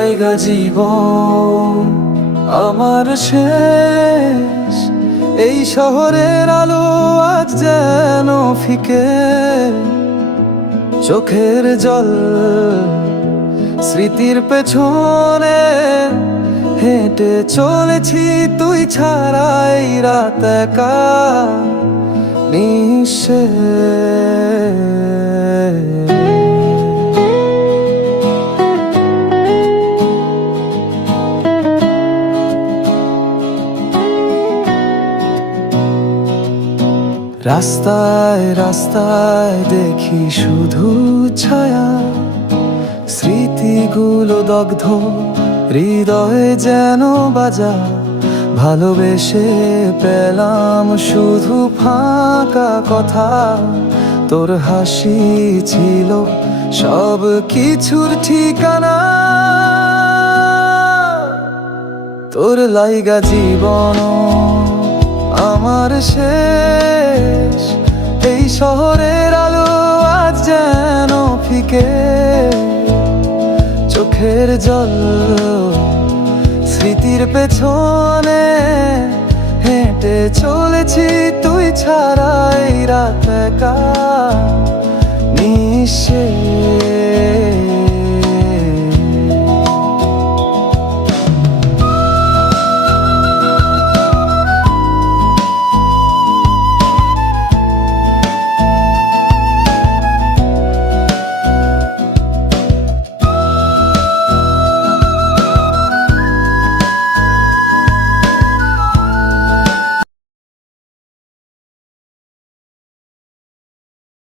লাইগা জীবন আমার শেষ। এই শহরের আলো আজ যেন ফিকে, চোখের জল স্মৃতির পেছনে হেঁটে চলেছি তুই ছাড়াই রাত একা নিঃশেষ। রাস্তায় রাস্তায় দেখি শুধু ছায়া, স্মৃতিগুলো দগ্ধ হৃদয়ে যেন বাজা। ভালোবেসে পেলাম শুধু ফাঁকা কথা, তোর হাসি ছিল সব কিছুর ঠিকানা। তোর লাইগা জীবন আমার শেষ। এই শহরের আলো আজ যেন ফিকে, চোখের জল স্মৃতির পেছনে হেঁটে চলেছি তুই ছাড়াই রাত একা নিঃশেষ।